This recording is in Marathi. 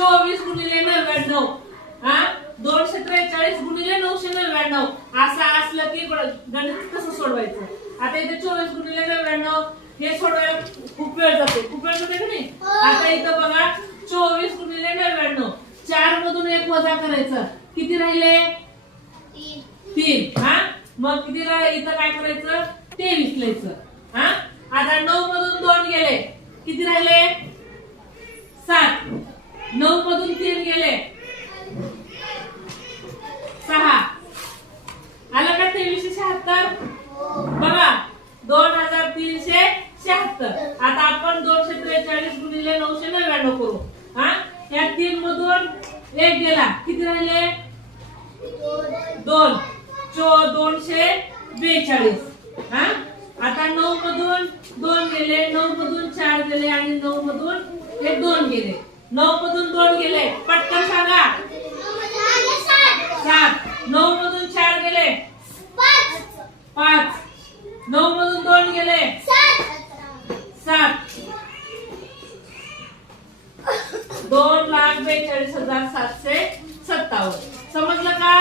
24 गुणिले 99 हा 243 गुणिले 999 असं असलं की गणित कसं सोडवायचं. आता इथे 24 गुणिले 99 हे सोडवायला खूप वेळ जातो की नाही. आता इथं बघा 24 गुणिले 99 4 मधून 1 वजा करायचं किती राहिले 3 हा मग किती इथं काय करायचं 23 लिहायचं हा. आता 9 मधून 2 गेले किती राहिले 7 9 मधून 3 गेले 6 आलं का 2376 बघा 2376. आता आपण 243 गुणिले 999 करू हा. या 3 मधून 1 गेला किती राहिले 2 242 हा. आता 9 मधून 2 गेले 9 मधून 4 गेले आणि 9 मधून 2 गेले 9 मधून 2 गेले पटकन सांगा 7 9 मधून 4 गेले 5 9 मधून 2 गेले 7 2,42,757. समजलं का